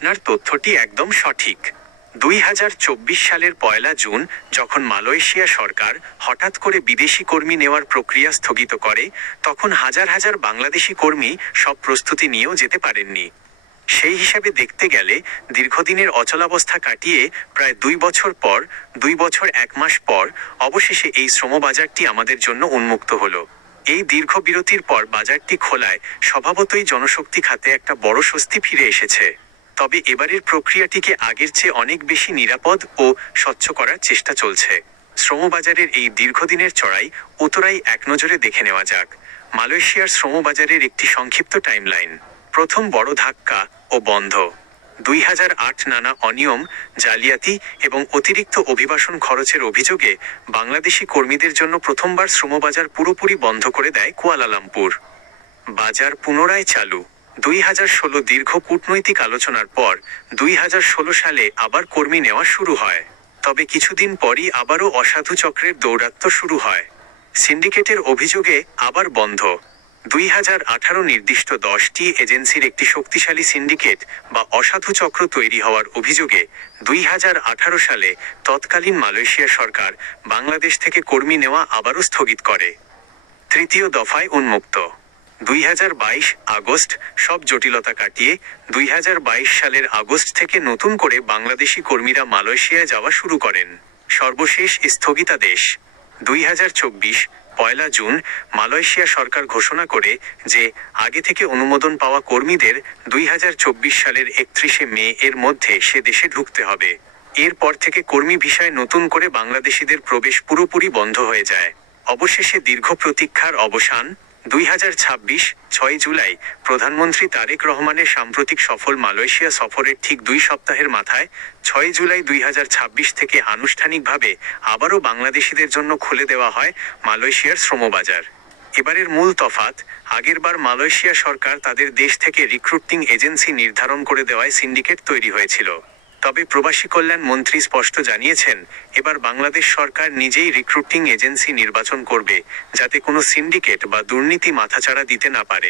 আপনার তথ্যটি একদম সঠিক। 2024 সালের 1 জুন যখন মালয়েশিয়া সরকার হঠাৎ করে বিদেশি কর্মী নেওয়ার প্রক্রিয়া স্থগিত করে, তখন হাজার হাজার বাংলাদেশি কর্মী সব প্রস্তুতি নিয়েও যেতে পারেননি। সেই হিসাবে দেখতে গেলে দীর্ঘদিনের অচলাবস্থা কাটিয়ে প্রায় 2 বছর পর, 2 বছর 1 মাস পর অবশেষে এই শ্রমবাজারটি আমাদের জন্য উন্মুক্ত হলো। এই দীর্ঘ বিরতির পর বাজারটি খোলায় স্বভাবতই জনশক্তি খাতে একটা বড় স্বস্তি ফিরে এসেছে। তবে এবারের প্রক্রিয়াটিকে আগের চেয়ে অনেক বেশি নিরাপদ ও স্বচ্ছ করার চেষ্টা চলছে। শ্রমবাজারের এই দীর্ঘদিনের চড়াই উতরাই এক নজরে দেখে নেওয়া যাক। মালয়েশিয়ার শ্রমবাজারের একটি সংক্ষিপ্ত টাইমলাইন। প্রথম বড় ধাক্কা ও বন্ধ। 2008 নানা অনিয়ম, জালিয়াতি এবং অতিরিক্ত অভিবাসন খরচের অভিযোগে বাংলাদেশি কর্মীদের জন্য প্রথমবার শ্রমবাজার পুরোপুরি বন্ধ করে দেয় কুয়ালালামপুর। বাজার পুনরায় চালু। 2016 দীর্ঘ কূটনৈতিক আলোচনার পর 2016 সালে আবার কর্মী নেওয়া শুরু হয়। তবে কিছুদিন পরই আবারও অসাধু চক্রের দৌরাত্ম্য শুরু হয়। সিন্ডিকেটের অভিযোগে আবার বন্ধ। 2018 নির্দিষ্ট 10টি এজেন্সির একটি শক্তিশালী সিন্ডিকেট বা অসাধু চক্র তৈরি হওয়ার অভিযোগে 2018 সালে তৎকালীন মালয়েশিয়া সরকার বাংলাদেশ থেকে কর্মী নেওয়া আবারও স্থগিত করে। তৃতীয় দফায় উন্মুক্ত। 2022 আগস্ট সব জটিলতা কাটিয়ে 2022 সালের আগস্ট থেকে নতুন করে বাংলাদেশি কর্মীরা মালয়েশিয়ায় যাওয়া শুরু করেন। সর্বশেষ স্থগিতাদেশ 2024 1 জুন মালয়েশিয়া সরকার ঘোষণা করে যে আগে থেকে অনুমোদন পাওয়া কর্মীদের 2024 সালের 31 মে এর মধ্যে সে দেশে ঢুকতে হবে। এরপর থেকে কর্মী ভিসায় নতুন করে বাংলাদেশিদের প্রবেশ পুরোপুরি বন্ধ হয়ে যায়। অবশেষে দীর্ঘ প্রতীক্ষার অবসান। 2026 6 জুলাই প্রধানমন্ত্রী তারেক রহমানের সাম্প্রতিক সফল মালয়েশিয়া সফরের ঠিক 2 সপ্তাহের মাথায় 6 জুলাই 2026 থেকে আনুষ্ঠানিকভাবে আবারও বাংলাদেশিদের জন্য খুলে দেওয়া হয় মালয়েশিয়ার শ্রমবাজার। এবারের মূল তফাৎ, আগেরবার মালয়েশিয়া সরকার তাদের দেশ থেকে রিক্রুটিং এজেন্সি নির্ধারণ করে দেওয়ায় সিন্ডিকেট তৈরি হয়েছিল। তবে প্রবাসী কল্যাণ মন্ত্রী স্পষ্ট জানিয়েছেন, এবার বাংলাদেশ সরকার নিজেই রিক্রুটিং এজেন্সি নির্বাচন করবে, যাতে কোনো সিন্ডিকেট বা দুর্নীতি মাথাচাড়া দিতে না পারে।